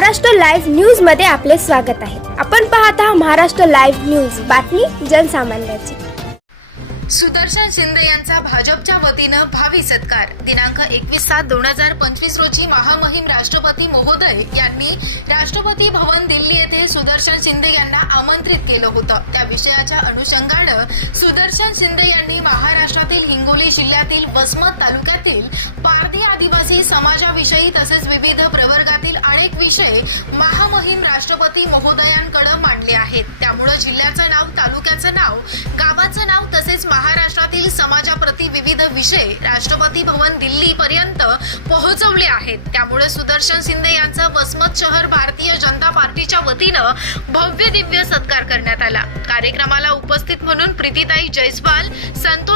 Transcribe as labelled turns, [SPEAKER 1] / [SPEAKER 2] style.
[SPEAKER 1] Maharashtra live न्यूजमध्ये आपले स्वागत आहे. आपण पाहत महाराष्ट्र लाईव्ह न्यूज. बातमी जनसामान्याची.
[SPEAKER 2] सुदर्शन शिंदे यांचा भाजपच्या वतीनं भावी सत्कार. दिनांक एकवीस सात दोन हजार पंचवीस रोजी महामहिम राष्ट्रपती महोदय यांनी राष्ट्रपती भवन दिल्ली येथे सुदर्शन शिंदे यांना आमंत्रित केलं होतं. त्या विषयाच्या अनुषंगानं सुदर्शन शिंदे यांनी महा जिल्ह्यातील हिंगोली जिल्ह्यातील वसमत तालुक्यातील पारधी आदिवासी समाजाविषयी तसेच विविध प्रवर्गातील अनेक विषय महामहिम राष्ट्रपती महोदयांकडे मांडले आहेत. त्यामुळे जिल्ह्याचं नाव तालुक्याचं नाव गावाचं नाव तसेच महाराष्ट्रातील समाजाप्रती विविध विषय राष्ट्रपती भवन दिल्ली पर्यंत पोहोचवले आहेत. त्यामुळे सुदर्शन शिंदे यांचा वसमत शहर भारतीय जनता पार्टीच्या वतीनं भव्य दिव्य सत्कार करण्यात आला. कार्यक्रमाला उपस्थित म्हणून प्रीतीताई जयस्वाल
[SPEAKER 3] संत